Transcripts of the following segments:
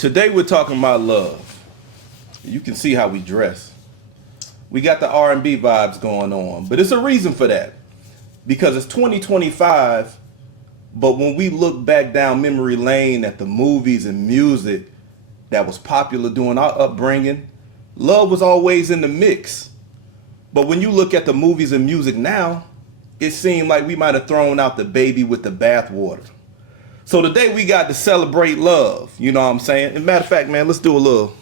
Today we're talking about love. You can see how we dress. We got the R&B vibes going on, but it's a reason for that. Because it's 2025, but when we look back down memory lane at the movies and music that was popular during our upbringing, love was always in the mix. But when you look at the movies and music now, it seemed like we might have thrown out the baby with the bathwater. So today we got to celebrate love. You know what I'm saying? And matter of fact, man, let's do a little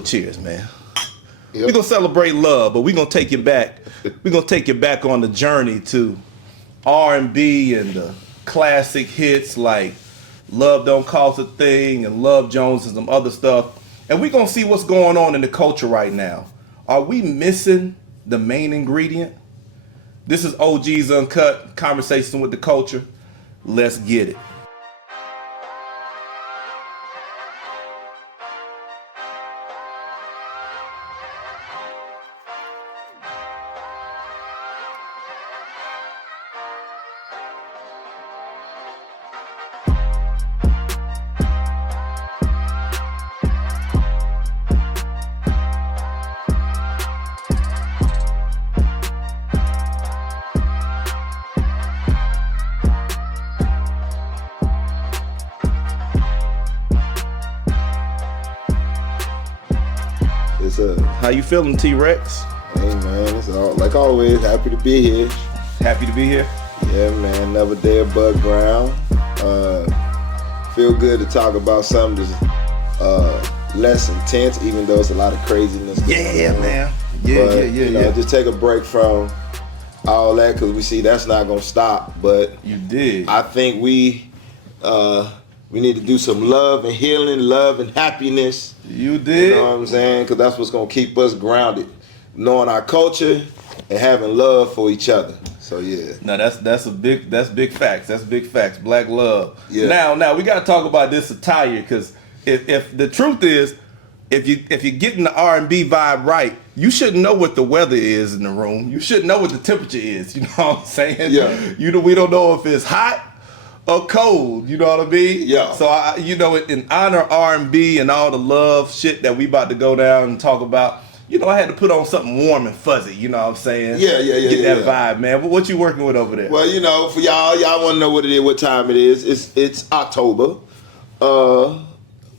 cheers, man. Yep. We're gonna celebrate love, but we're gonna take you back. We're gonna take you back on the journey to R&B and the classic hits like Love Don't Cost a Thing and Love Jones and some other stuff. And we're gonna see what's going on in the culture right now. Are we missing the main ingredient? This is OG's Uncut, Conversation with the Culture. Let's get it. How you feeling, T-Rex? Hey man, it's all, like always, happy to be here. Happy to be here? Yeah man, another day above ground. Feel good to talk about something that's less intense, even though it's a lot of craziness. Yeah, man. Yeah. Just take a break from all that, because we see that's not gonna stop. But you did. I think we need to do some love and healing, love and happiness. You did. You know what I'm saying? Because that's what's going to keep us grounded. Knowing our culture and having love for each other. So, yeah. Now, that's big facts. That's big facts. Black love. Yeah. Now we got to talk about this attire, because if the truth is, if you're getting the R&B vibe right, you should know what the weather is in the room. You should know what the temperature is. You know what I'm saying? Yeah. We don't know if it's hot or cold, you know what I mean? Yeah. So in honor of R&B and all the love shit that we about to go down and talk about, I had to put on something warm and fuzzy. You know what I'm saying? Yeah. Get that vibe, man. What you working with over there? Well, for y'all want to know what it is, what time it is. It's October.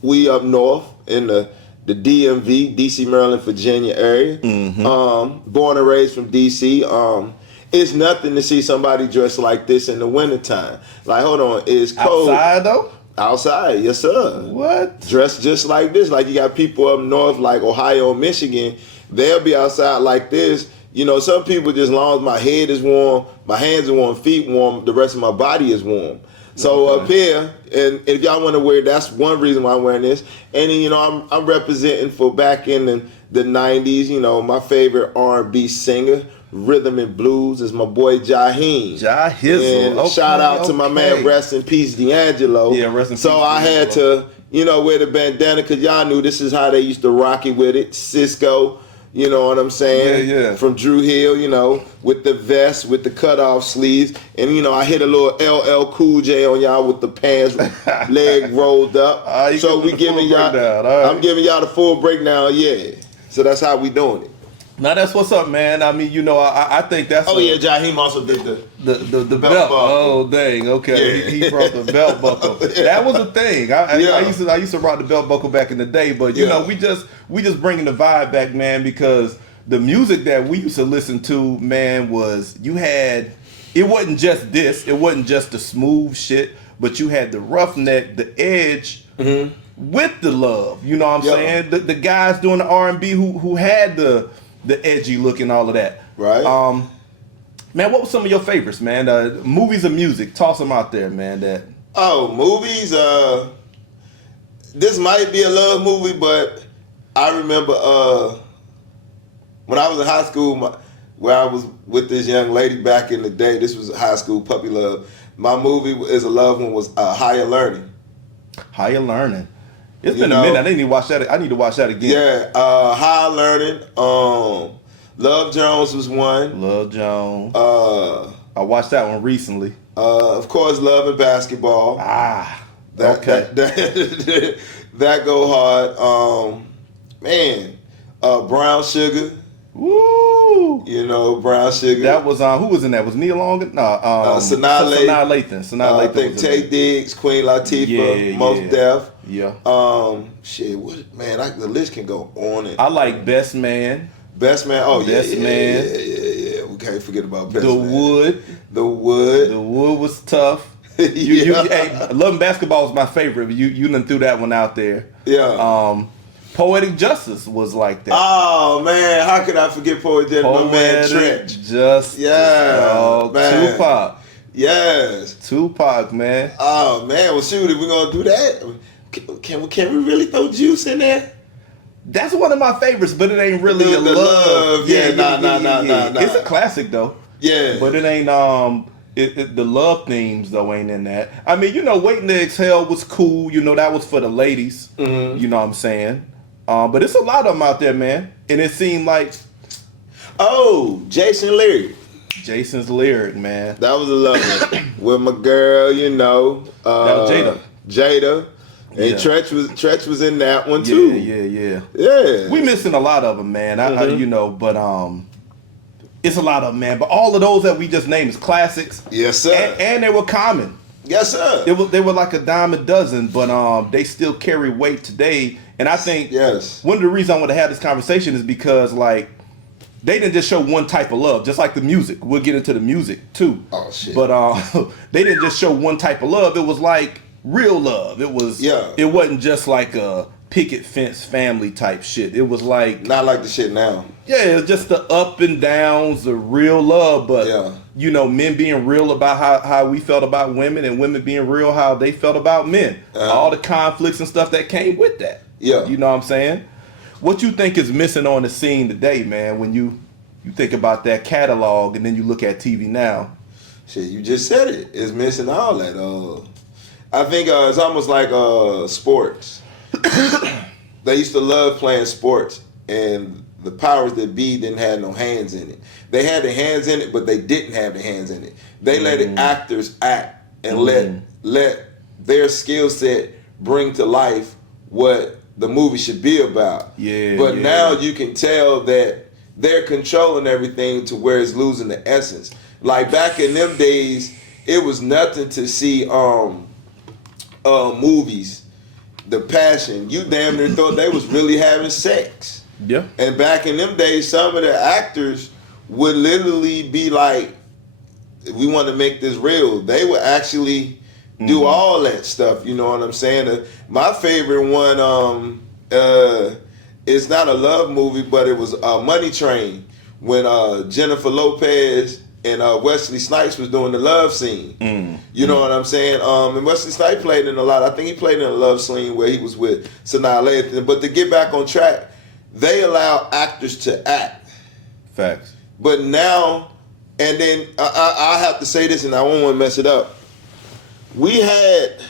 We up north in the DMV, DC, Maryland, Virginia area. Mm-hmm. Born and raised from DC. It's nothing to see somebody dressed like this in the wintertime. Like, hold on, it's cold. Outside, though? Outside, yes, sir. What? Dressed just like this. Like, you got people up north, like Ohio and Michigan. They'll be outside like this. Some people, just as long as my head is warm, my hands are warm, feet warm, the rest of my body is warm. So okay. Up here, and if y'all want to wear, that's one reason why I'm wearing this. And then, I'm representing for back in the 90s, my favorite R&B singer, rhythm and blues, is my boy Jaheim. Jahizzle. And shout out to my man, rest in peace, D'Angelo. Yeah, rest in peace. So I had to, wear the bandana, because y'all knew this is how they used to rock it with it. Cisco, you know what I'm saying? Yeah. From Drew Hill, with the vest, with the cutoff sleeves. And, I hit a little LL Cool J on y'all with the pants, leg rolled up. So we giving y'all, I'm giving y'all the full breakdown, yeah. So that's how we doing it. Now that's what's up, man. I mean, I think that's. Oh yeah, Jaheim also did the belt buckle. Oh dang, okay. Yeah. He brought the belt buckle. Yeah. That was a thing. I used to rock the belt buckle back in the day, but we just bringing the vibe back, man, because the music that we used to listen to, man, it wasn't just this, it wasn't just the smooth shit, but you had the roughneck, the edge. Mm-hmm. With the love, you know what I'm saying? The guys doing the R&B who had the edgy look and all of that. Right. Man, what were some of your favorites, man? Movies and music. Toss them out there, man. Movies. This might be a love movie, but I remember when I was in high school, where I was with this young lady back in the day. This was high school puppy love. My movie is a love one was Higher Learning. Higher Learning. It's been a minute. I need to watch that. I need to watch that again. Yeah, Higher Learning. Love Jones was one. Love Jones. I watched that one recently. Of course, Love and Basketball. That go hard. Man, Brown Sugar. Woo! You know, Brown Sugar. That was who was in that? Was Neil Long? No, Sanaa Lathan. I think Tay Diggs, Queen Latifah, Mos Def. Yeah. Shit. What man? The list can go on and. I like Best Man. Best Man. Oh Best Man. Yeah. We can't forget about Best Man. The Wood. The Wood was tough. Yeah. Love and Basketball is my favorite. You done threw that one out there. Yeah. Poetic Justice was like that. Oh man, how could I forget Poetic Justice? My man Trench. Justice. Yeah, man. Tupac. Yes. Tupac, man. Oh man, well shoot, if we're gonna do that, can we really throw Juice in there? That's one of my favorites, but it ain't really the love. Yeah, nah. It's a classic though. Yeah. But it ain't the love themes though ain't in that. I mean, Waiting to Exhale was cool. That was for the ladies. Mm-hmm. You know what I'm saying? But it's a lot of them out there, man. And it seemed like Jason Lyric. Jason's Lyric, man. That was a love one. With my girl, that was Jada. And yeah. Tretch was in that one too. Yeah. We missing a lot of them, man. But it's a lot of them, man. But all of those that we just named is classics. Yes, sir. And they were common. Yes, sir. They were like a dime a dozen, but they still carry weight today. And I think one of the reasons I want to have this conversation is because like they didn't just show one type of love, just like the music. We'll get into the music too. Oh shit. But they didn't just show one type of love. It was like real love. It wasn't just like a picket fence family type shit. It was like not like the shit now. Yeah, it was just the up and downs, the real love. But men being real about how we felt about women, and women being real how they felt about men. All the conflicts and stuff that came with that. Yeah. You know what I'm saying? What you think is missing on the scene today, man, when you think about that catalog and then you look at TV now? Shit, you just said it. It's missing all that. I think it's almost like sports. They used to love playing sports, and the powers that be didn't have no hands in it. They had the hands in it, but they didn't have the hands in it. They let the actors act and let their skill set bring to life what the movie should be about. But now you can tell that they're controlling everything to where it's losing the essence. Like back in them days, it was nothing to see movies, the passion. You damn near thought they was really having sex. Yeah. And back in them days, some of the actors would literally be like, we want to make this real. They would actually do all that stuff, you know what I'm saying? My favorite one, it's not a love movie, but it was Money Train, when Jennifer Lopez and Wesley Snipes was doing the love scene. You know what I'm saying? And Wesley Snipes played in a lot. I think he played in a love scene where he was with Sanaa Lathan. But to get back on track, they allow actors to act. Facts. But now, and then I have to say this, and I won't want to mess it up. We had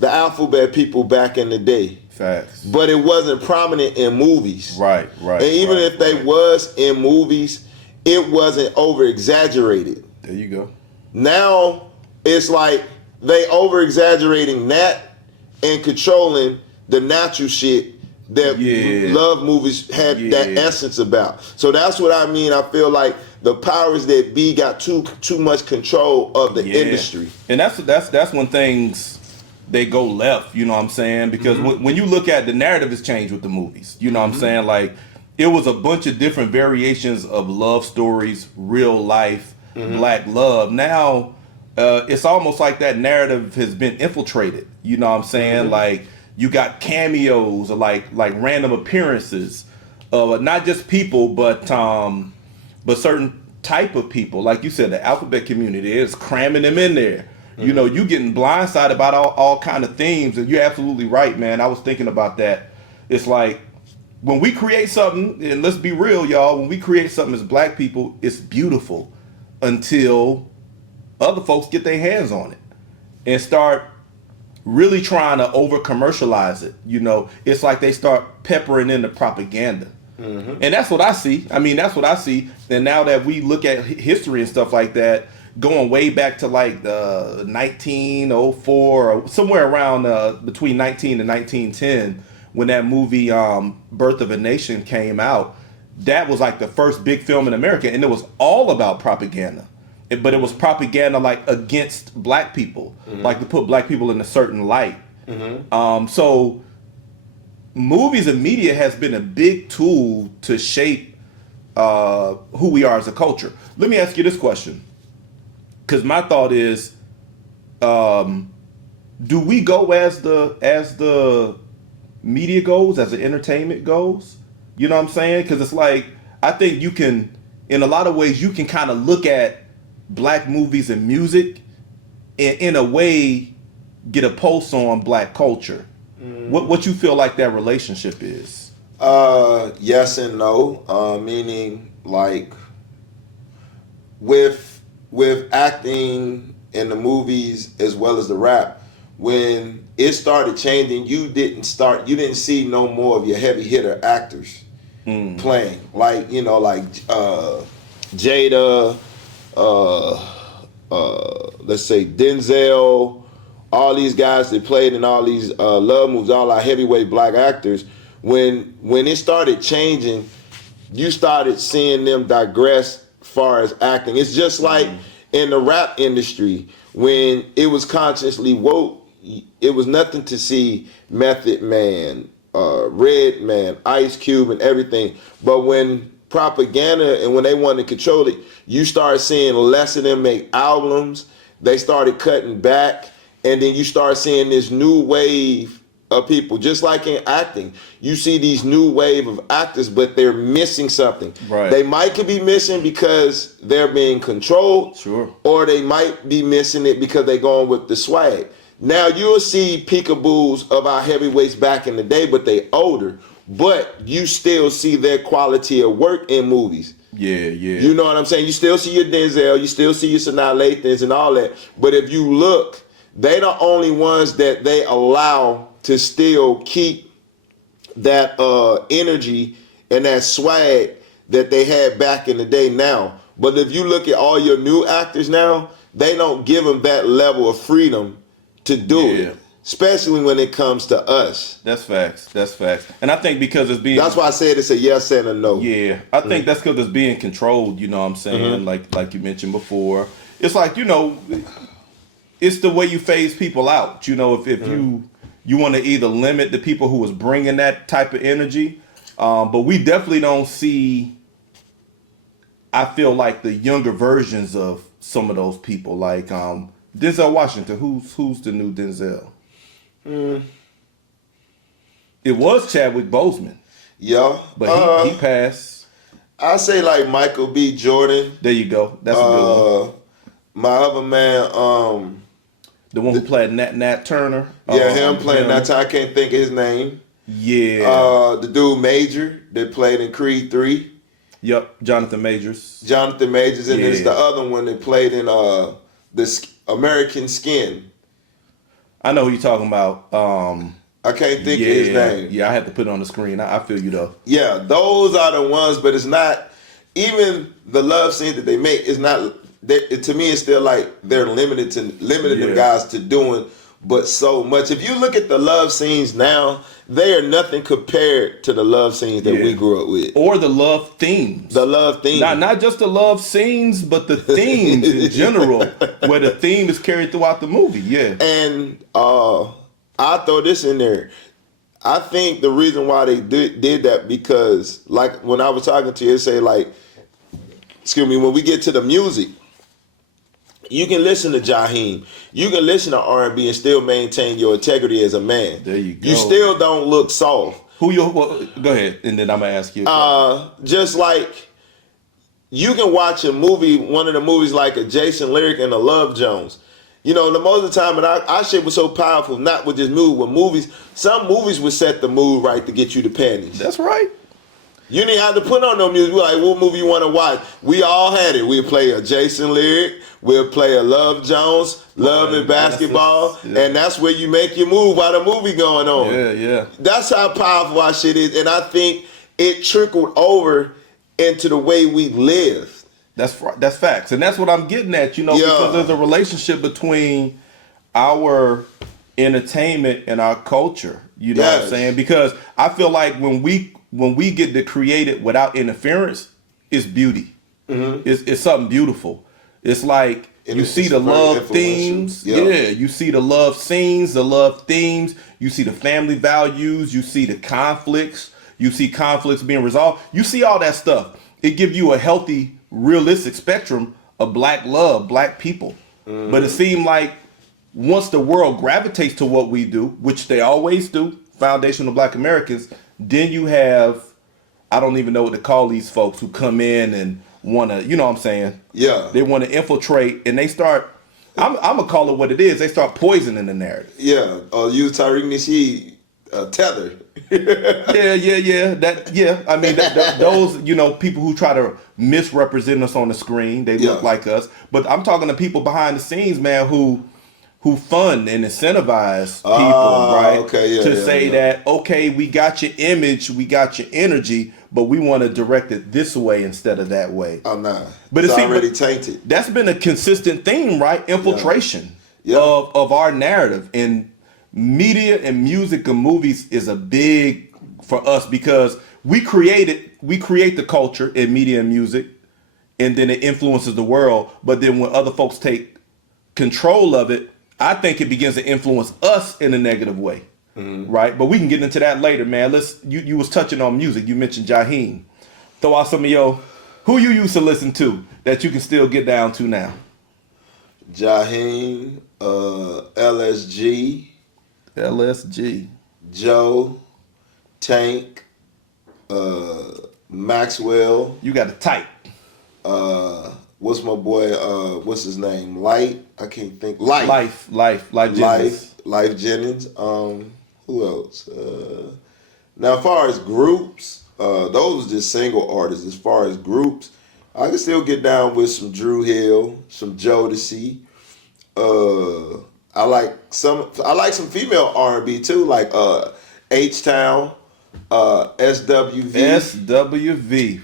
the alphabet people back in the day. Facts. But it wasn't prominent in movies. Right. And even if they was in movies, it wasn't over exaggerated. There you go. Now it's like they over exaggerating that and controlling the natural shit that love movies had that essence about. So that's what I mean. I feel like the powers that be got too much control of the industry. And that's when things they go left, you know what I'm saying? Because when you look at the narrative has changed with the movies. You know what I'm saying? Like it was a bunch of different variations of love stories, real life, black love. Now it's almost like that narrative has been infiltrated. You know what I'm saying? Like you got cameos or like random appearances of not just people, but certain type of people. Like you said, the alphabet community is cramming them in there. You know, you getting blindsided about all kind of themes, and you're absolutely right, man. I was thinking about that. It's like when we create something, and let's be real, y'all, when we create something as black people, it's beautiful until other folks get their hands on it and start really trying to over commercialize it. You know, it's like they start peppering in the propaganda. And that's what I see. I mean, that's what I see. And now that we look at history and stuff like that, going way back to like 1904 or somewhere around between 19 and 1910 when that movie Birth of a Nation came out. That was like the first big film in America, and it was all about propaganda. But it was propaganda like against black people, like to put black people in a certain light. So movies and media has been a big tool to shape who we are as a culture. Let me ask you this question, because my thought is, do we go as the media goes, as the entertainment goes? You know what I'm saying? Because it's like, I think you can, in a lot of ways, you can kind of look at black movies and music and in a way get a pulse on black culture. What you feel like that relationship is? Yes and no. Meaning like with acting in the movies as well as the rap, when it started changing, you didn't see no more of your heavy hitter actors playing. Like, Jada, let's say Denzel, all these guys that played in all these love movies, all our heavyweight black actors, when it started changing, you started seeing them digress far as acting. It's just like in the rap industry, when it was consciously woke, it was nothing to see Method Man, Redman, Ice Cube, and everything. But when propaganda and when they wanted to control it, you start seeing less of them make albums. They started cutting back, and then you start seeing this new wave of people. Just like in acting, you see these new wave of actors, but they're missing something. Right. They might could be missing because they're being controlled, Sure, or they might be missing it because they're going with the swag. Now you'll see peekaboos of our heavyweights back in the day, but they older. But you still see their quality of work in movies. Yeah. You know what I'm saying? You still see your Denzel, you still see your Sanaa Lathans and all that. But if you look, they the only ones that they allow to still keep that energy and that swag that they had back in the day now. But if you look at all your new actors now, they don't give them that level of freedom to do it, especially when it comes to us. That's facts. And I think because it's being... That's why I said it's a yes and a no. Yeah, I think that's because it's being controlled, you know what I'm saying? Like you mentioned before. It's like, it's the way you phase people out. If you want to either limit the people who was bringing that type of energy, but we definitely don't see, I feel like, the younger versions of some of those people, like Denzel Washington. Who's the new Denzel? It was Chadwick Boseman. Yeah. But he passed. I say like Michael B. Jordan. There you go. That's a good one. My other man, the one who played Nat Turner. Him playing that. I can't think of his name. Yeah. The dude Major that played in Creed 3. Yep, Jonathan Majors. And there's the other one that played in the American Skin. I know who you're talking about. I can't think of his name. Yeah, I had to put it on the screen. I feel you though. Yeah, those are the ones, but it's not even the love scene that they make. It's not. To me, it's still like they're limited the guys to doing, but so much. If you look at the love scenes now, they are nothing compared to the love scenes that we grew up with, or the love themes. Not just the love scenes, but the themes in general, where the theme is carried throughout the movie. Yeah, and I'll throw this in there. I think the reason why they did that because, like, when I was talking to you, say like, when we get to the music, you can listen to Jaheim, you can listen to R&B and still maintain your integrity as a man. There you go. You still don't look soft. Go ahead, and then I'm gonna ask you. Just like you can watch a movie, one of the movies like a Jason Lyric and a Love Jones. The most of the time, and our shit was so powerful, not with this movie, with movies. Some movies would set the mood right to get you the panties. That's right. You didn't have to put on no music. We're like, what movie you want to watch? We all had it. We'd play a Jason Lyric. We'll play a Love Jones, Love and Basketball. And that's where you make your move while the movie going on. Yeah. That's how powerful our shit is. And I think it trickled over into the way we live. That's facts, and that's what I'm getting at. Because there's a relationship between our entertainment and our culture. You know what I'm saying? Because I feel like when we get to create it without interference, it's beauty. Mm-hmm. It's something beautiful. It's like you see the love themes. Yeah, you see the love scenes, the love themes. You see the family values. You see the conflicts. You see conflicts being resolved. You see all that stuff. It gives you a healthy, realistic spectrum of black love, black people. Mm-hmm. But it seemed like once the world gravitates to what we do, which they always do, foundational black Americans, then you have, I don't even know what to call these folks who come in and want to, you know what I'm saying? Yeah. They want to infiltrate and they start, I'm going to call it what it is, they start poisoning the narrative. Yeah. Or use Tariq Nasheed tether. Yeah. I mean, those, people who try to misrepresent us on the screen, they look like us. But I'm talking to people behind the scenes, man, who fund and incentivize people, right? To say that, okay, we got your image, we got your energy, but we want to direct it this way instead of that way. Oh, nah. But it's already tainted. That's been a consistent theme, right? Infiltration of our narrative. And media and music and movies is a big for us because we create the culture in media and music, and then it influences the world. But then when other folks take control of it, I think it begins to influence us in a negative way, right? But we can get into that later, man. You was touching on music. You mentioned Jaheim. Throw out some of who you used to listen to that you can still get down to now. Jaheim, LSG, Joe, Tank, Maxwell. You got a type. What's my boy? What's his name? Light. I can't think. Life Jennings. Life Jennings. Who else? Now, as far as groups, those are just single artists. As far as groups, I can still get down with some Drew Hill, some Jodeci. I like some female R&B too, like H-Town, SWV.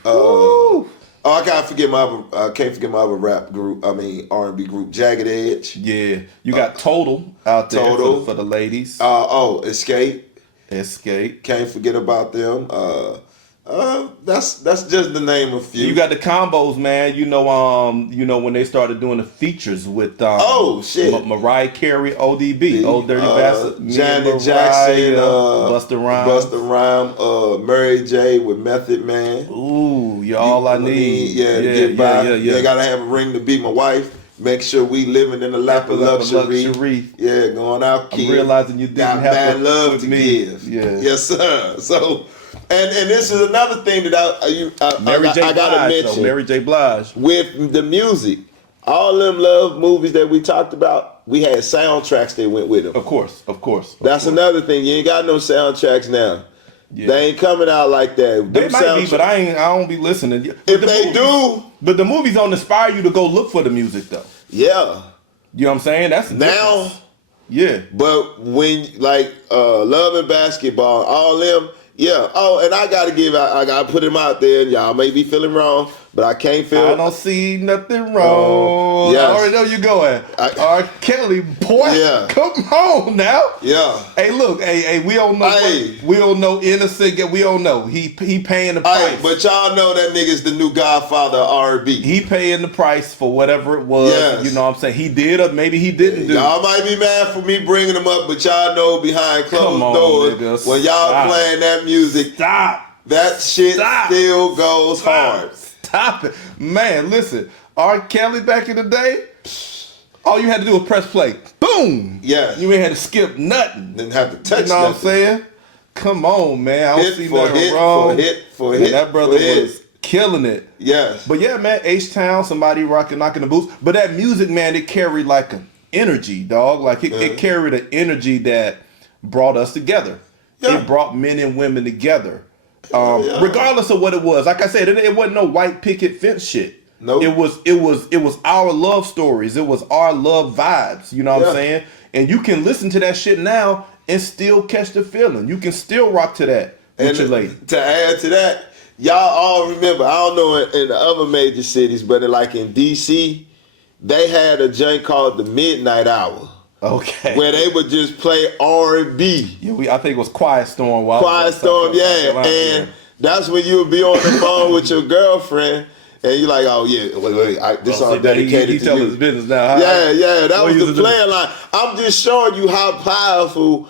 Woo! I can't forget my other rap group. I mean R&B group, Jagged Edge. Yeah, you got Total out there for the ladies. Escape. Can't forget about them. That's just the name of few. You got the combos, man. When they started doing the features with Mariah Carey, ODB, Old Dirty Bastard, Janet Jackson, Busta Rhymes, Mary J with Method Man. Ooh, you're all I need. To get by. Yeah. Gotta have a ring to be my wife. Make sure we living in the lap of luxury. Yeah, going out, kids. I'm realizing you didn't have bad love to give. Yeah. Yes, sir. So. And this is another thing that I gotta mention. Mary J. Blige. With the music, all them love movies that we talked about, we had soundtracks that went with them. Of course. That's another thing. You ain't got no soundtracks now. Yeah. They ain't coming out like that. They might be, but I don't be listening. If they do, but the movies don't inspire you to go look for the music though. Yeah. You know what I'm saying? That's the now. Difference. Yeah. But when Love and Basketball, all them. Yeah. Oh, and I gotta put him out there. And y'all may be feeling wrong, but I can't feel. I don't see nothing wrong. Yes. I already know you're going. R. Kelly, boy. Yeah. Come on now. Yeah. Hey, look. Hey, we don't know. We don't know innocent. We don't know. He paying the price. But y'all know that nigga's the new Godfather of R&B. He paying the price for whatever it was. Yes. You know what I'm saying? He did or maybe he didn't do. Y'all might be mad for me bringing him up, but y'all know behind closed doors nigga. When y'all playing that music, that shit still goes hard. Stop it. Man, listen. R. Kelly back in the day, all you had to do was press play. Boom. Yeah. You ain't had to skip nothing. Didn't have to touch nothing. You know what I'm saying? Come on, man. I don't see nothing wrong. For hit. That brother was killing it. Yes. But yeah, man, H-Town, somebody knocking the boots. But that music, man, it carried like an energy, dog. Like it carried an energy that brought us together. Yeah. It brought men and women together. Regardless of what it was, like I said, it wasn't no white picket fence shit. No, it was our love stories. It was our love vibes. You know what I'm saying? And you can listen to that shit now and still catch the feeling. You can still rock to that with your lady. To add to that, y'all all remember, I don't know in the other major cities, but in DC, they had a joint called the Midnight Hour. Okay. Where they would just play R&B. Yeah, I think it was Quiet Storm. Quiet Storm, yeah. And that's when you would be on the phone with your girlfriend, and you're like, oh yeah, wait, this song dedicated he to tell you. his business now. Yeah, that was the playing line. I'm just showing you how powerful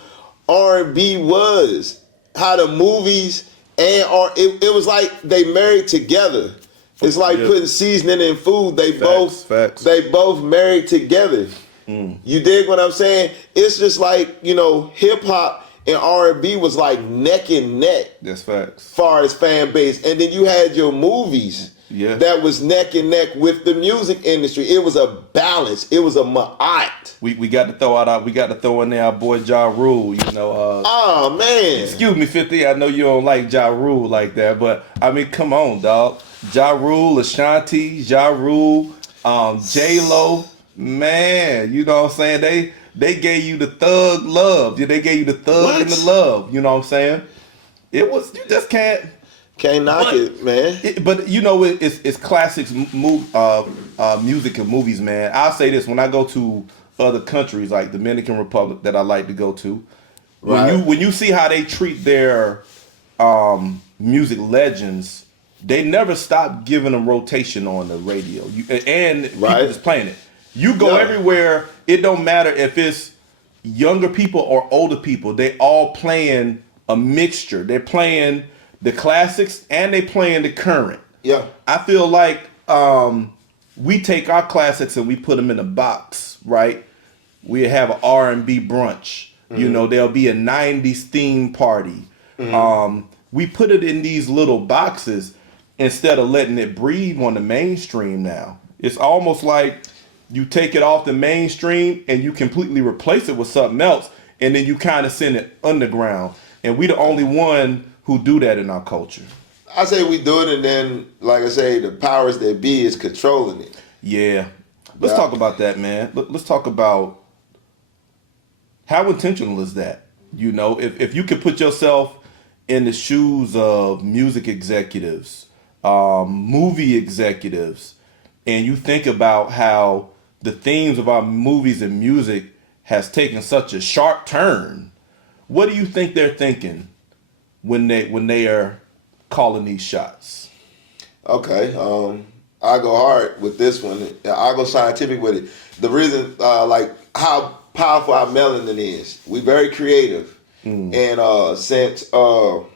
R&B was. How the movies and it was like they married together. It's like putting seasoning in food. They both married together. You dig what I'm saying? It's just like, hip hop and R&B was like neck and neck. That's facts. Far as fan base. And then you had your movies that was neck and neck with the music industry. It was a balance. It was a ma'at. We got to throw in there our boy Ja Rule, oh man. Excuse me, 50. I know you don't like Ja Rule like that, but I mean, come on, dog. Ja Rule, Ashanti, Ja Rule, J-Lo. Man, you know what I'm saying? They gave you the thug love. They gave you the thug and the love. You know what I'm saying? It was, you just can't knock it, man. But it's classics, music and movies, man. I'll say this: when I go to other countries like Dominican Republic that I like to go to, when you see how they treat their music legends, they never stop giving them rotation on the radio. People just playing it. You go everywhere, it don't matter if it's younger people or older people, they all playing a mixture. They're playing the classics and they playing the current. Yeah. I feel like we take our classics and we put them in a box, right? We have an R&B brunch. Mm-hmm. There'll be a 90s theme party. Mm-hmm. We put it in these little boxes instead of letting it breathe on the mainstream now. It's almost like you take it off the mainstream and you completely replace it with something else, and then you kind of send it underground. And we the only one who do that in our culture. I say we do it, and then, like I say, the powers that be is controlling it. Yeah. Let's talk about that, man. Let's talk about how intentional is that? If you could put yourself in the shoes of music executives, movie executives, and you think about how the themes of our movies and music has taken such a sharp turn, what do you think they're thinking when they are calling these shots? Okay, I go hard with this one. I go scientific with it. The reason, like how powerful our melanin is, we very creative, and since we're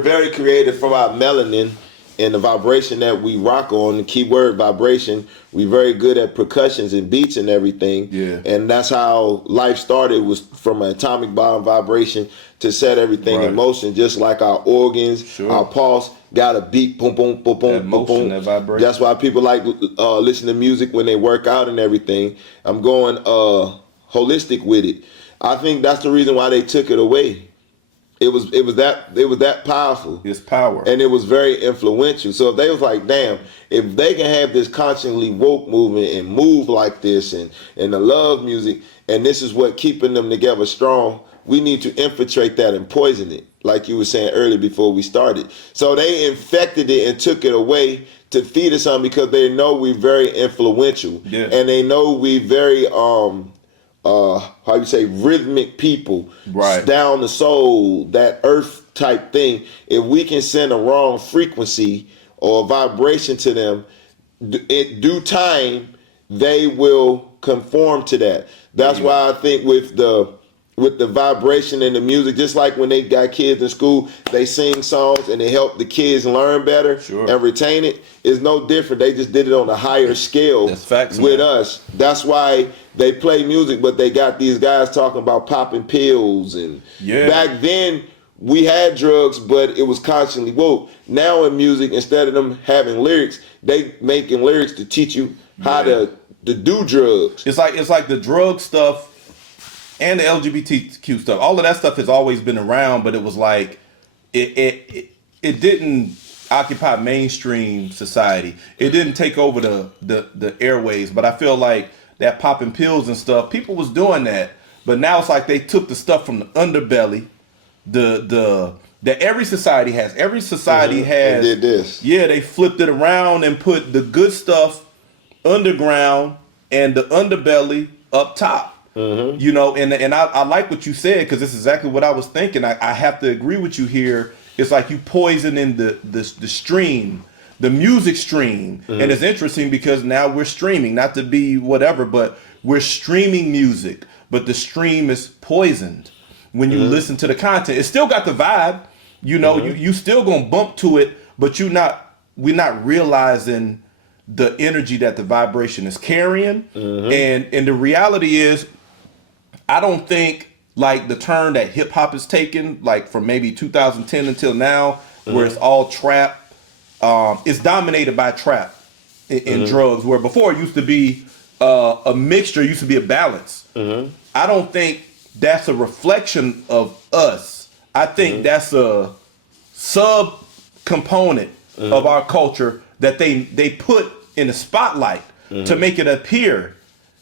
very creative from our melanin and the vibration that we rock on, the key word vibration, we're very good at percussions and beats and everything. Yeah. And that's how life started, was from an atomic bomb vibration to set everything in motion, just like our organs, our pulse got a beat, boom, boom, boom, boom, that motion, boom. That vibration. That's why people like listen to music when they work out and everything. I'm going holistic with it. I think that's the reason why they took it away. It was that powerful. It's power. And it was very influential. So if they was like, damn, if they can have this constantly woke movement and move like this and the love music, and this is what keeping them together strong, we need to infiltrate that and poison it, like you were saying earlier before we started. So they infected it and took it away to feed us on, because they know we're very influential. Yeah. And they know we very rhythmic people, right? Down the soul, that earth type thing. If we can send a wrong frequency or a vibration to them, in due time, they will conform to that. That's why I think with the vibration and the music, just like when they got kids in school, they sing songs and they help the kids learn better and retain it. It's no different. They just did it on a higher scale. That's facts, with man. us. That's why they play music, but they got these guys talking about popping pills. And back then, we had drugs, but it was constantly woke. Now in music, instead of them having lyrics, they making lyrics to teach you how to do drugs. It's like the drug stuff and the LGBTQ stuff. All of that stuff has always been around, but it was like it didn't occupy mainstream society. It didn't take over the airways. But I feel like that popping pills and stuff, people was doing that. But now it's like they took the stuff from the underbelly, the that every society has. Every society has. They did this. Yeah, they flipped it around and put the good stuff underground and the underbelly up top. You know, and I like what you said, because it's exactly what I was thinking. I have to agree with you here. It's like you poisoning the stream, the music stream. And it's interesting because now we're streaming, not to be whatever, but we're streaming music, but the stream is poisoned when you listen to the content. It's still got the vibe, you know, you still gonna bump to it, but we're not realizing the energy that the vibration is carrying. And the reality is, I don't think like the turn that hip hop has taken, like from maybe 2010 until now, where it's all trap, it's dominated by trap and drugs, where before it used to be a mixture, used to be a balance. I don't think that's a reflection of us. I think that's a sub component of our culture that they put in the spotlight to make it appear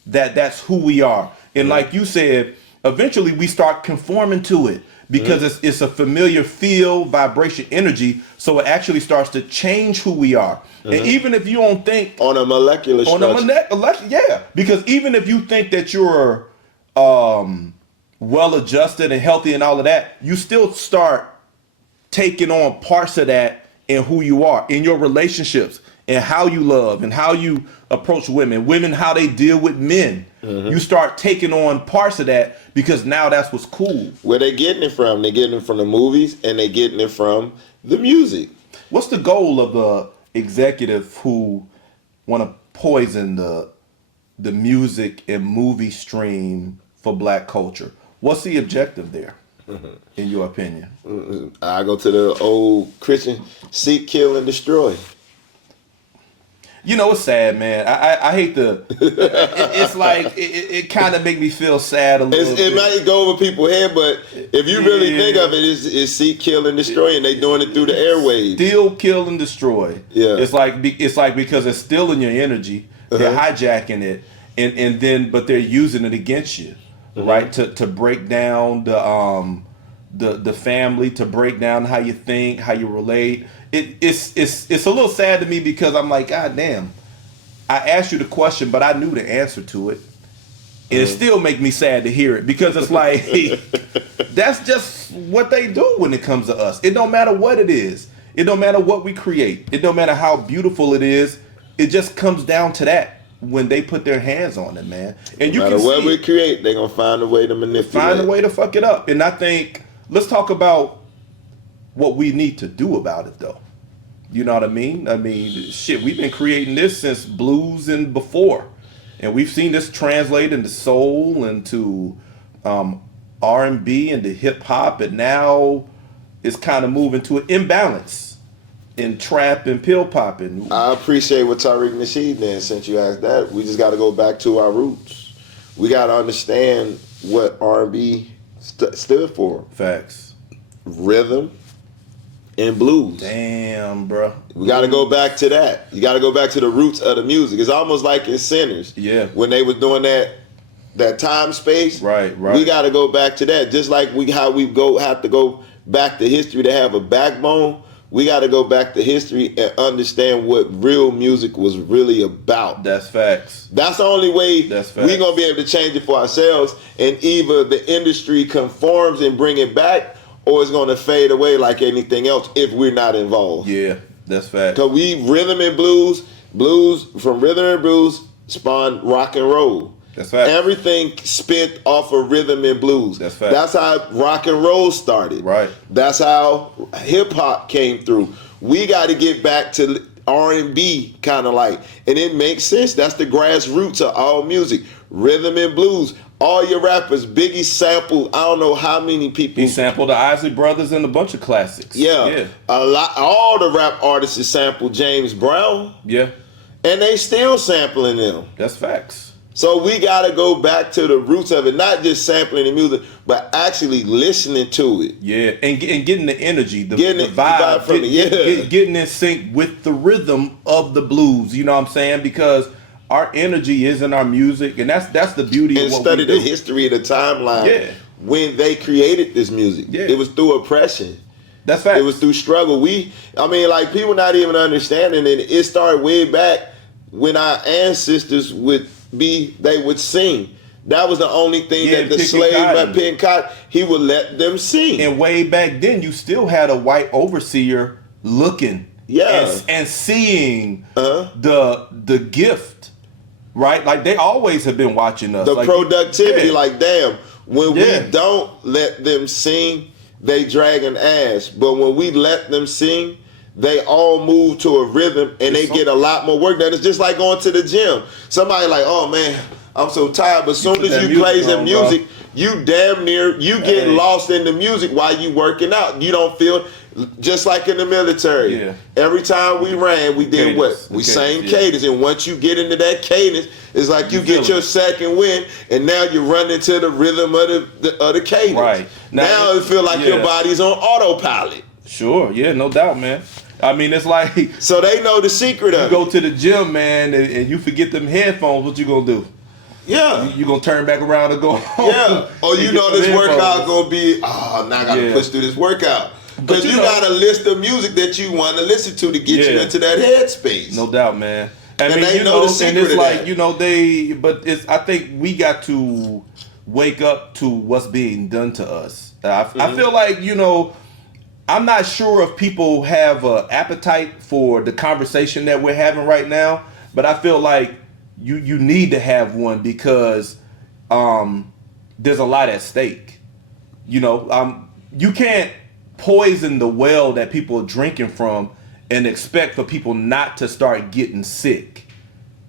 that that's who we are. And like you said, eventually we start conforming to it because it's a familiar feel, vibration, energy. So it actually starts to change who we are. And even if you don't think on a molecular structure. Yeah, because even if you think that you're well adjusted and healthy and all of that, you still start taking on parts of that in who you are, in your relationships, and how you love and how you approach women, how they deal with men. You start taking on parts of that because now that's what's cool. Where they getting it from? They getting it from the movies, and they getting it from the music. What's the goal of the executive who want to poison the music and movie stream for black culture? What's the objective there, in your opinion? I go to the old Christian: seek, kill, and destroy. You know, it's sad, man. I hate to. It's like it kind of make me feel sad a little bit. It might go over people's head, but if you really think of it, it's seek, kill, and destroy, and they doing it through the airwaves. Steal, kill, and destroy. Yeah. It's like because it's stealing your energy, they're hijacking it, and then but they're using it against you, right? To break down the family, to break down how you think, how you relate. It's a little sad to me because I'm like, God damn, I asked you the question, but I knew the answer to it. And it still make me sad to hear it because it's like, that's just what they do when it comes to us. It don't matter what it is. It don't matter what we create. It don't matter how beautiful it is. It just comes down to that when they put their hands on it, man. And you no matter can what see we create, they're going to find a way to manipulate. Find a way to fuck it up. And I think, let's talk about what we need to do about it, though. You know what I mean? I mean, shit, we've been creating this since blues and before. And we've seen this translate into soul, into R&B, into hip-hop, and now it's kind of moving to an imbalance in trap and pill popping. I appreciate what Tariq Nasheed did since you asked that. We just got to go back to our roots. We got to understand what R&B stood for. Facts. Rhythm and blues. Damn, bro. We got to go back to that. You got to go back to the roots of the music. It's almost like in Sinners. Yeah. When they were doing that time space. Right. We got to go back to that. Just like have to go back to history to have a backbone. We got to go back to history and understand what real music was really about. That's facts. That's the only way we're going to be able to change it for ourselves. And either the industry conforms and bring it back, or it's going to fade away like anything else if we're not involved. Yeah, that's facts. Because rhythm and blues from rhythm and blues spawned rock and roll. That's facts. Everything spent off of rhythm and blues. That's facts. That's how rock and roll started. Right. That's how hip hop came through. We got to get back to R&B kind of like, and it makes sense. That's the grassroots of all music. Rhythm and blues. All your rappers, Biggie sampled, I don't know how many people. He sampled the Isley Brothers and a bunch of classics. Yeah. All the rap artists sampled James Brown. Yeah. And they still sampling them. That's facts. So we got to go back to the roots of it, not just sampling the music, but actually listening to it. Yeah, and getting the energy, the vibe from it. Getting in sync with the rhythm of the blues, you know what I'm saying? Because our energy is in our music, and that's the beauty of what we do. And study the history of the timeline when they created this music. Yeah. It was through oppression. That's facts. It was through struggle. Like people not even understanding it. It started way back when our ancestors they would sing. That was the only thing that the slave by picking cotton, he would let them sing. And way back then, you still had a white overseer looking, and seeing the gift, right? Like they always have been watching us. The productivity, damn, when we don't let them sing, they drag an ass. But when we let them sing, they all move to a rhythm and they get a lot more work done. It's just like going to the gym. Somebody like, oh man, I'm so tired. But as soon as you play the music, you damn near, you get lost in the music while you working out. You don't feel, just like in the military. Yeah. Every time we ran, we did what? We sang cadence. And once you get into that cadence, it's like you get your second wind, and now you're running to the rhythm of the cadence. Right. Now it feel like your body's on autopilot. Sure, yeah, no doubt, man. I mean, it's like... So they know the secret of it. You go to the gym, man, and you forget them headphones, what you gonna do? Yeah. You gonna turn back around and go home. Yeah. Or you know this workout gonna be, now I gotta push through this workout. Because you got a list of music that you want to listen to get you into that headspace. No doubt, man. I mean, they know the secret and it's like, I think we got to wake up to what's being done to us. I feel like, I'm not sure if people have an appetite for the conversation that we're having right now, but I feel like you need to have one because there's a lot at stake. You can't poison the well that people are drinking from and expect for people not to start getting sick.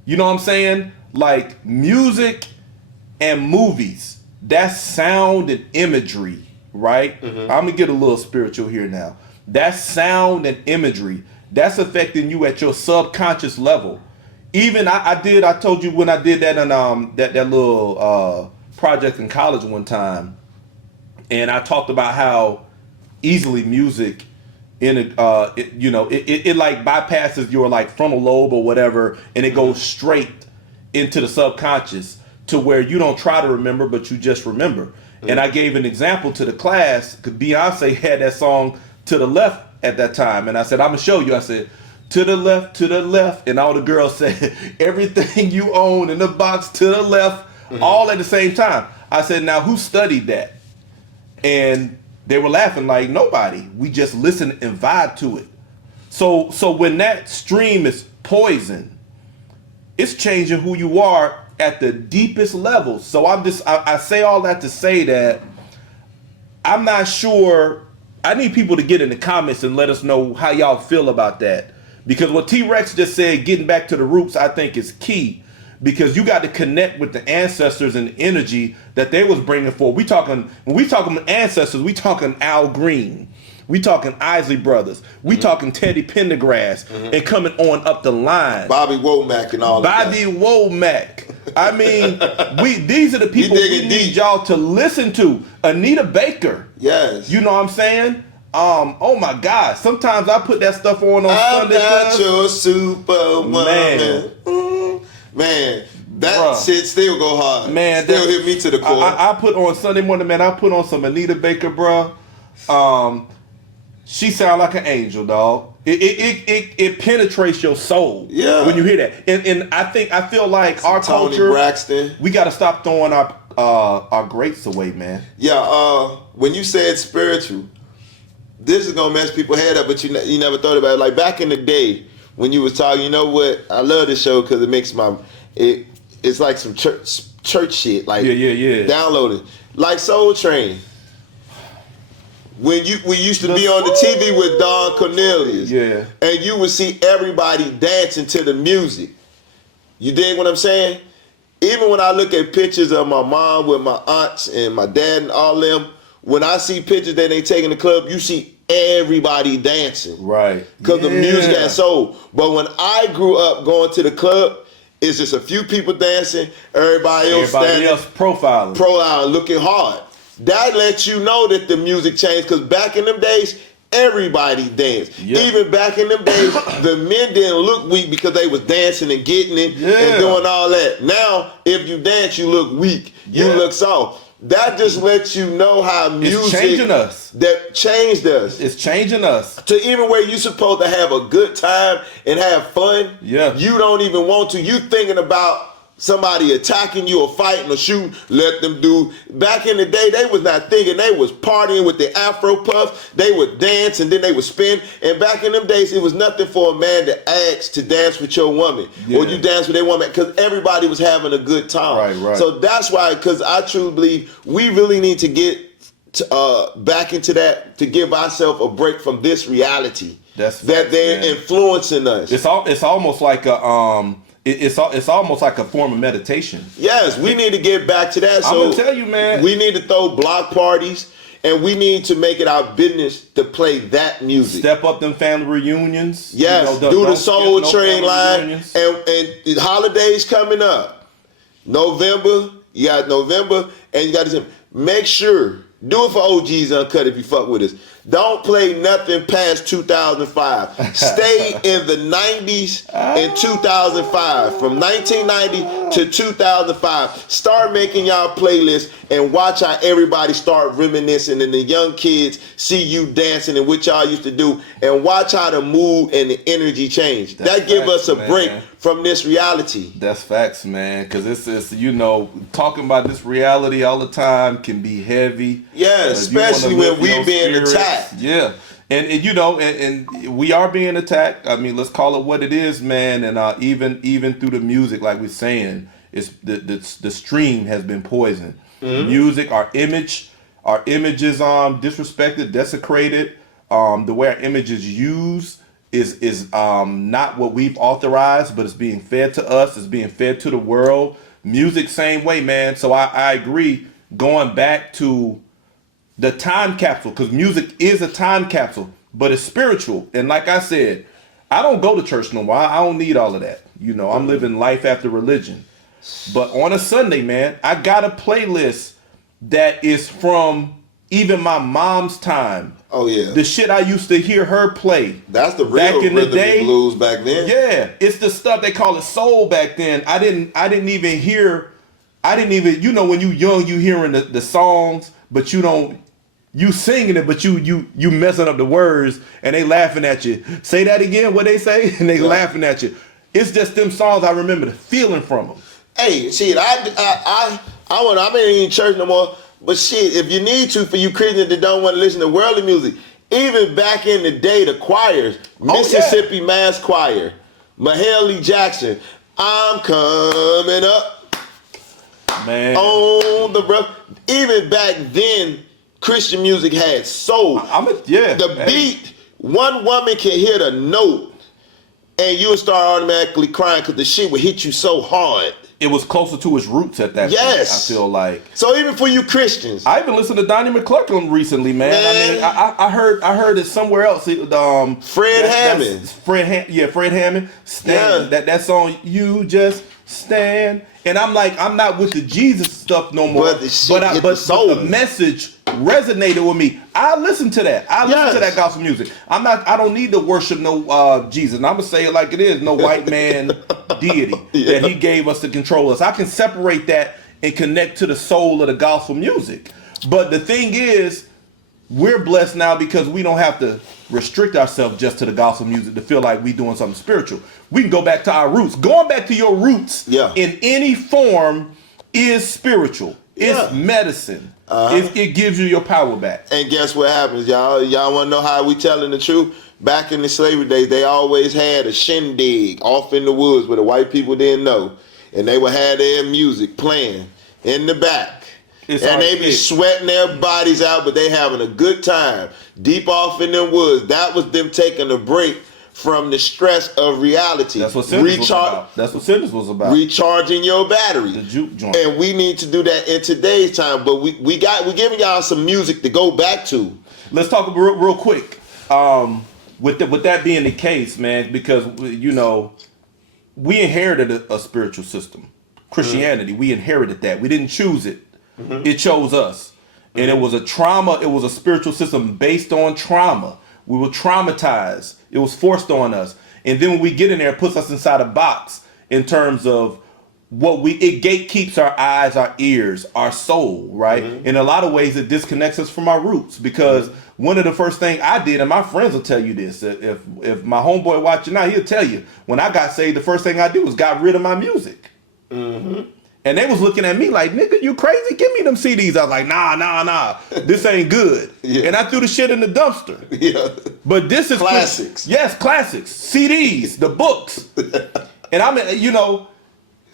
You know what I'm saying? Like music and movies, that's sound and imagery, right? I'm gonna get a little spiritual here now. That's sound and imagery. That's affecting you at your subconscious level. Even I told you when I did that in that little project in college one time, and I talked about how easily music it like bypasses your like frontal lobe or whatever, and it goes straight into the subconscious to where you don't try to remember, but you just remember. And I gave an example to the class because Beyonce had that song To the Left at that time, and I said, I'm gonna show you. I said, to the left, and all the girls said, everything you own in the box to the left, all at the same time. I said, now who studied that? And they were laughing like nobody. We just listened and vibe to it. So when that stream is poison, it's changing who you are at the deepest levels. So I say all that to say that I'm not sure. I need people to get in the comments and let us know how y'all feel about that. Because what T-Rex just said, getting back to the roots, I think is key. Because you got to connect with the ancestors and the energy that they was bringing forward. When we talking ancestors, we talking Al Green. We talking Isley Brothers. We talking Teddy Pendergrass and coming on up the line. Bobby Womack and all that. Bobby Womack. I mean, these are the people we need y'all to listen to. Anita Baker. Yes. You know what I'm saying? Oh my God. Sometimes I put that stuff on Sunday. I'm not your superwoman. Man, that shit still go hard. Man, still hit me to the core. I put on Sunday morning, man. I put on some Anita Baker, bro. She sound like an angel, dog. It penetrates your soul when you hear that. And I feel like our Tony culture, Braxton. We got to stop throwing our greats away, man. Yeah. When you said spiritual, this is gonna mess people's head up, but you never thought about it. Like back in the day when you was talking, you know what? I love this show because it makes it's like some church shit. Like downloaded, like Soul Train. We used to be on the TV with Don Cornelius, and you would see everybody dancing to the music. You dig what I'm saying? Even when I look at pictures of my mom with my aunts and my dad and all them, when I see pictures that they take in the club, you see everybody dancing. Right. Because the music and soul. But when I grew up going to the club, it's just a few people dancing, everybody else profiling, looking hard. That lets you know that the music changed, because back in them days, everybody danced. Even back in them days, the men didn't look weak because they was dancing and getting it and doing all that. Now, if you dance, you look weak. You look soft. that just lets you know how music it's changing us. That changed us. It's changing us. To even where you supposed to have a good time and have fun. Yeah. You don't even want to. You thinking about somebody attacking you or fighting or shooting, let them do. Back in the day, they was not thinking. They was partying with the Afro puffs. They would dance and then they would spin. And back in them days, it was nothing for a man to ask to dance with your woman. Yeah. Or you dance with a woman because everybody was having a good time. Right. So that's why, because I truly believe we really need to get back into that to give ourselves a break from this reality that they're influencing us. It's almost like a It's almost like a form of meditation. Yes, we need to get back to that. So I'm gonna tell you, man. We need to throw block parties, and we need to make it our business to play that music. Step up them family reunions. Yes, do the Soul Train line, and the holidays coming up. November, you got November, and you got December. Make sure, do it for OGs Uncut if you fuck with us. Don't play nothing past 2005. Stay in the 90s and 2005. From 1990 to 2005. Start making y'all playlists and watch how everybody start reminiscing and the young kids see you dancing and what y'all used to do, and watch how the mood and the energy change. That give us a break from this reality. That's facts, man. Because it's talking about this reality all the time can be heavy. Yeah, especially when we being attacked. Yeah, and we are being attacked. I mean, let's call it what it is, man. And even through the music, like we're saying, it's the stream has been poisoned. Mm-hmm. Music, our image is disrespected, desecrated. The way our image is used is not what we've authorized, but it's being fed to us. It's being fed to the world. Music, same way, man. So I agree. Going back to the time capsule, because music is a time capsule, but it's spiritual. And like I said, I don't go to church no more. I don't need all of that. I'm living life after religion. But on a Sunday, man, I got a playlist that is from even my mom's time. Oh yeah, the shit I used to hear her play. That's the real back in the day blues back then. Yeah, it's the stuff they call it soul back then. I didn't even hear. When you young, you hearing the songs, but you singing it, but you messing up the words, and they laughing at you. Say that again, what they say, and they laughing at you. It's just them songs I remember the feeling from them. Hey, shit, I ain't in church no more. But shit, if you need to, for you Christians that don't want to listen to worldly music, even back in the day, the choirs, Mississippi Mass Choir, Mahalia Jackson, I'm coming up, man, on the rough. Even back then, Christian music had soul. The beat, one woman can hit a note, and you'll start automatically crying because the shit would hit you so hard. It was closer to its roots at that point, I feel like. So even for you Christians. I even listened to Donnie McClurkin recently, man. I mean, I heard it somewhere else. Fred Hammond. Fred Hammond. Stand. Yeah. That song, You Just Stand. And I'm like, I'm not with the Jesus stuff no more. But the message resonated with me. I listen to that. I listen to that gospel music. I don't need to worship no Jesus. And I'm gonna say it like it is, no white man deity that he gave us to control us. I can separate that and connect to the soul of the gospel music. But the thing is, we're blessed now because we don't have to restrict ourselves just to the gospel music to feel like we doing something spiritual. We can go back to our roots. Going back to your roots in any form is spiritual. It's medicine. It gives you your power back. And guess what happens, y'all? Y'all want to know how we telling the truth? Back in the slavery days, they always had a shindig off in the woods where the white people didn't know. And they would have their music playing in the back. And they be sweating their bodies out, but they having a good time. Deep off in the woods. That was them taking a break from the stress of reality. That's what Sinners was about. Recharging your battery. The juke joint. And we need to do that in today's time. But we giving y'all some music to go back to. Let's talk real quick. With that being the case, man, because we inherited a spiritual system. Christianity, we inherited that. We didn't choose it. Mm-hmm. It chose us. Mm-hmm. And it was a trauma, it was a spiritual system based on trauma. We were traumatized. It was forced on us. And then when we get in there, it puts us inside a box in terms of it gatekeeps our eyes, our ears, our soul, right? In a lot of ways, it disconnects us from our roots, because one of the first things I did, and my friends will tell you this, if my homeboy watching now, he'll tell you, when I got saved, the first thing I did was got rid of my music. And they was looking at me like, nigga, you crazy? Give me them CDs. I was like, nah. This ain't good. And I threw the shit in the dumpster. But this is classics. Yes, classics. CDs, the books. And I mean, you know,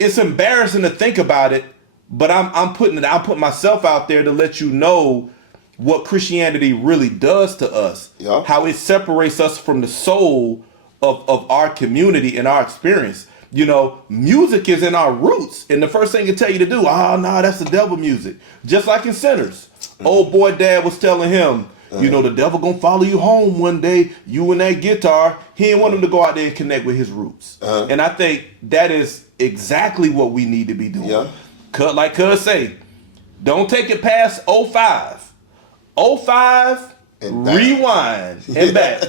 it's embarrassing to think about it, but I'm putting myself out there to let you know what Christianity really does to us. How it separates us from the soul of our community and our experience. You know, music is in our roots, and the first thing they tell you to do, that's the devil music. Just like in Sinners. Old boy dad was telling him, you know, the devil gonna follow you home one day, you and that guitar. He didn't want him to go out there and connect with his roots. And I think that is exactly what we need to be doing. Like Cuz say, don't take it past 05. 05, and rewind and back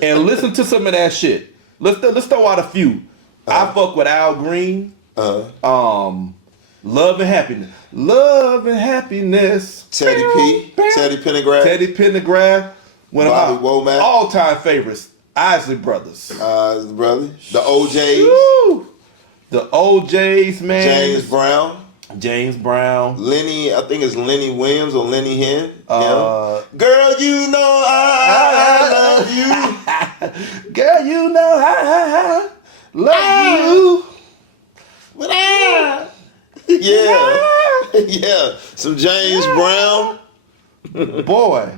and listen to some of that shit. Let's throw out a few. I fuck with Al Green. Love and Happiness. Love and Happiness. Teddy Pendergrass. Teddy Pendergrass. One Bobby of my Womack. all-time favorites. Isley Brothers. The OJs. Woo! The OJs, man. James Brown. Lenny, I think it's Lenny Williams or Lenny Henn. Girl, you know I love you. Girl, you know I love you. But yeah. Some James Brown. Boy.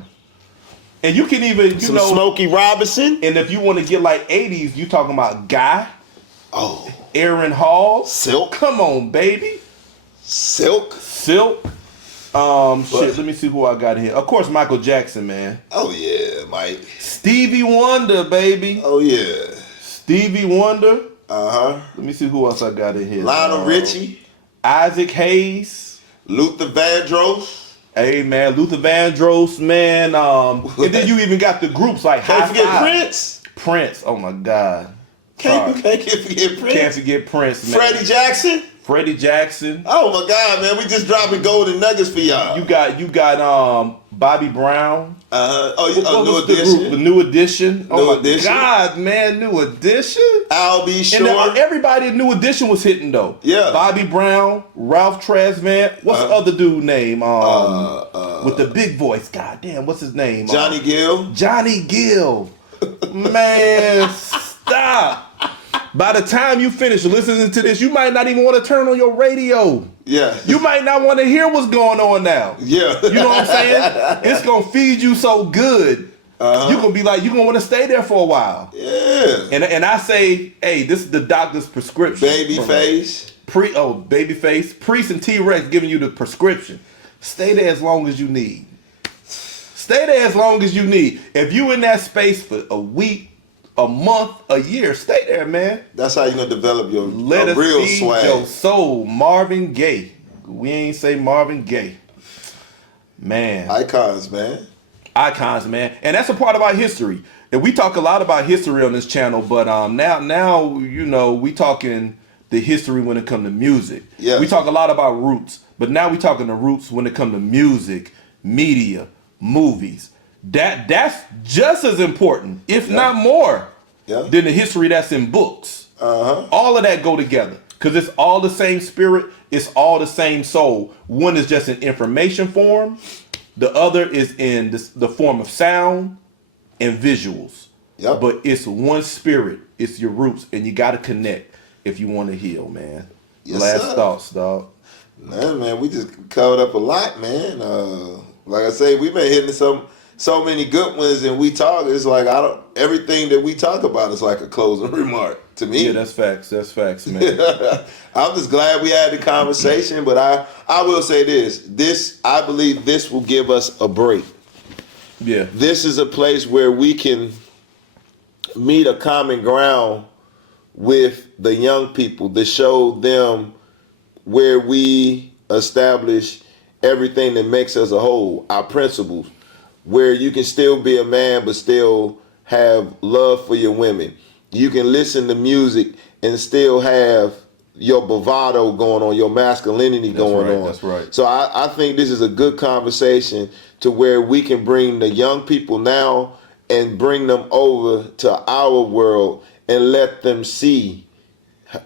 And you can even, Some Smokey Robinson. And if you want to get like 80s, you talking about Guy. Oh. Aaron Hall. Silk. Come on, baby. Silk. Let me see who I got here. Of course, Michael Jackson, man. Oh yeah, Mike. Stevie Wonder, baby. Oh yeah. Stevie Wonder. Let me see who else I got in here. Lionel Richie. Isaac Hayes. Luther Vandross. Hey man, Luther Vandross, man. And then you even got the groups like Can't forget Prince. Prince. Oh my God. Can't forget Prince. Can't forget Prince, man. Freddie Jackson. Oh my God, man, we just dropping golden nuggets for y'all. You got Bobby Brown. New Edition. The New Edition. Oh my God, man, New Edition. I'll be sure. And everybody in New Edition was hitting though. Yeah. Bobby Brown, Ralph Tresvant. What's the other dude name? With the big voice. God damn, what's his name? Johnny Gill. Johnny Gill. Man, stop. By the time you finish listening to this, you might not even want to turn on your radio. Yeah. You might not want to hear what's going on now. Yeah. You know what I'm saying? It's going to feed you so good. You're going to be like, you're going to want to stay there for a while. Yeah. And I say, hey, this is the doctor's prescription. Babyface. Babyface. Priest and T-Rex giving you the prescription. Stay there as long as you need. If you in that space for a week, a month, a year, stay there, man. That's how you're going to develop your Let us real feed swag. your soul. Marvin Gaye. We ain't say Marvin Gaye. Man. Icons, man. And that's a part of our history. And we talk a lot about history on this channel, but now you know, we talking the history when it comes to music. Yeah. We talk a lot about roots, but now we talking the roots when it comes to music, media, movies. That's just as important, if not more, than the history that's in books. All of that go together because it's all the same spirit. It's all the same soul. One is just in information form. The other is in the form of sound and visuals. But it's one spirit. It's your roots, and you got to connect if you want to heal, man. Last thoughts, dog. Man, we just covered up a lot, man. Like I say, we've been hitting so many good ones, and we talk. It's like everything that we talk about is like a closing remark to me. Yeah, that's facts. That's facts, man. I'm just glad we had the conversation, but I will say this. I believe this will give us a break. Yeah. This is a place where we can meet a common ground with the young people to show them where we establish everything that makes us a whole, our principles, where you can still be a man but still have love for your women. You can listen to music and still have your bravado going on, your masculinity going on. That's right. So I think this is a good conversation to where we can bring the young people now and bring them over to our world and let them see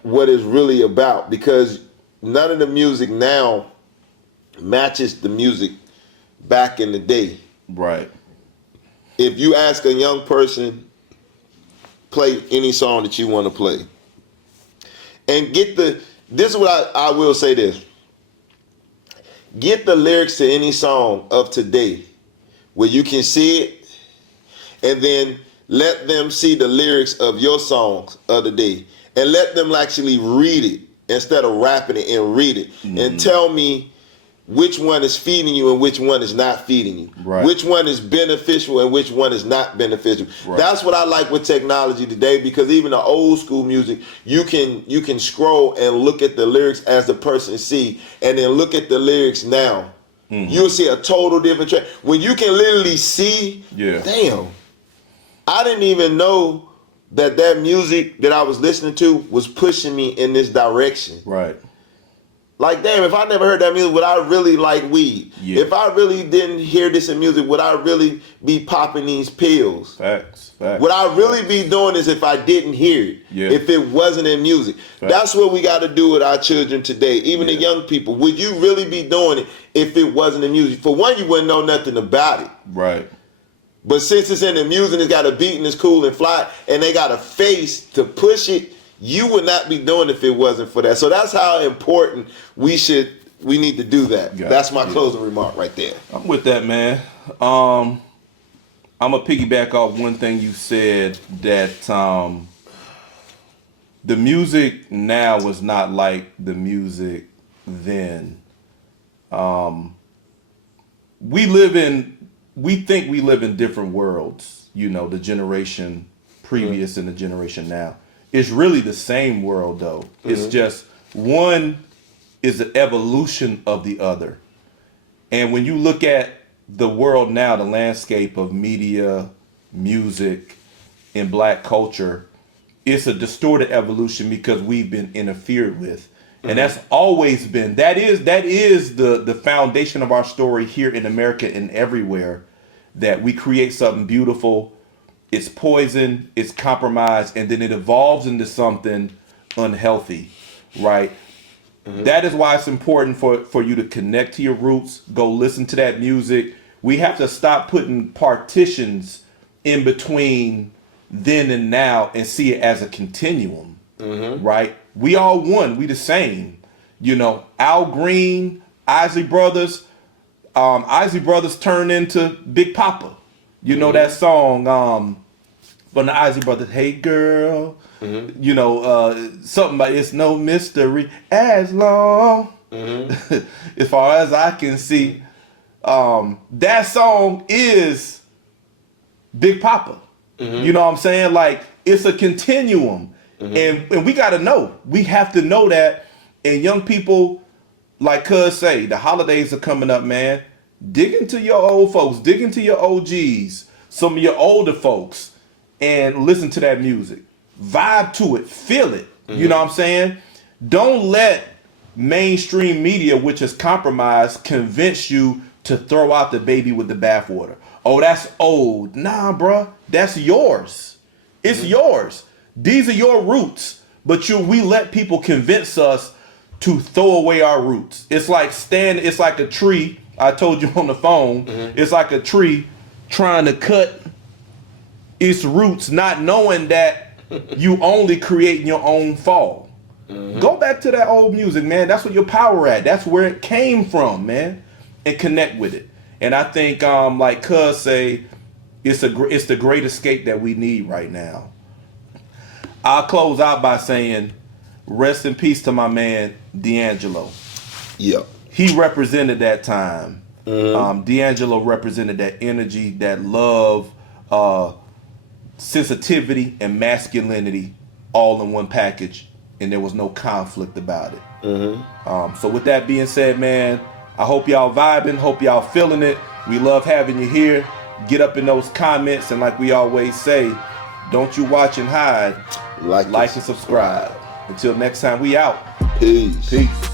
what it's really about, because none of the music now matches the music back in the day. Right. If you ask a young person, play any song that you want to play, and this is what I will say this. Get the lyrics to any song of today where you can see it, and then let them see the lyrics of your songs of the day, and let them actually read it instead of rapping it, and read it. And tell me which one is feeding you and which one is not feeding you. Right. Which one is beneficial and which one is not beneficial. Right. That's what I like with technology today, because even the old school music, you can scroll and look at the lyrics as the person see, and then look at the lyrics now. You'll see a total different track. When you can literally see, damn, I didn't even know that music that I was listening to was pushing me in this direction. Right. Like, damn, if I never heard that music, would I really like weed? Yeah. If I really didn't hear this in music, would I really be popping these pills? Facts. Would I really be doing this if I didn't hear it? Yeah. If it wasn't in music? Facts. That's what we got to do with our children today, even the young people. Would you really be doing it if it wasn't in music? For one, you wouldn't know nothing about it. Right. But since it's in the music, it's got a beat and it's cool and fly, and they got a face to push it, you would not be doing it if it wasn't for that. So that's how important we need to do that. That's my closing remark right there. I'm with that, man. I'm gonna piggyback off one thing you said, that the music now is not like the music then. We think we live in different worlds, the generation previous and the generation now. It's really the same world, though. It's just one is an evolution of the other. And when you look at the world now, the landscape of media, music, and black culture, it's a distorted evolution because we've been interfered with. And that's always been, that is the foundation of our story here in America and everywhere, that we create something beautiful, it's poison, it's compromised, and then it evolves into something unhealthy, right? That is why it's important for you to connect to your roots, go listen to that music. We have to stop putting partitions in between then and now and see it as a continuum, right? We all one, we the same. Al Green, Isley Brothers turned into Big Papa. That song from the Isley Brothers, "Hey Girl," something like "It's no mystery as long as far as I can see." That song is Big Papa. You know what I'm saying? Like, it's a continuum, and we got to know. We have to know that. And young people, like Cuz say, the holidays are coming up, man. Dig into your old folks, dig into your OGs, some of your older folks, and listen to that music. Vibe to it, feel it. You know what I'm saying? Don't let mainstream media, which is compromised, convince you to throw out the baby with the bathwater. Oh, that's old. Nah, bruh, that's yours. It's yours. These are your roots. But we let people convince us to throw away our roots. It's like a tree. I told you on the phone, it's like a tree trying to cut its roots, not knowing that you only creating your own fall. Go back to that old music, man. That's where your power at. That's where it came from, man. And connect with it. And I think, like Cuz say, it's the great escape that we need right now. I'll close out by saying, rest in peace to my man, D'Angelo. Yep. He represented that time. D'Angelo represented that energy, that love, sensitivity, and masculinity all in one package, and there was no conflict about it. So with that being said, man, I hope y'all vibing, hope y'all feeling it. We love having you here. Get up in those comments, and like we always say, don't you watch and hide. Like and subscribe. Until next time, we out. Peace. Peace.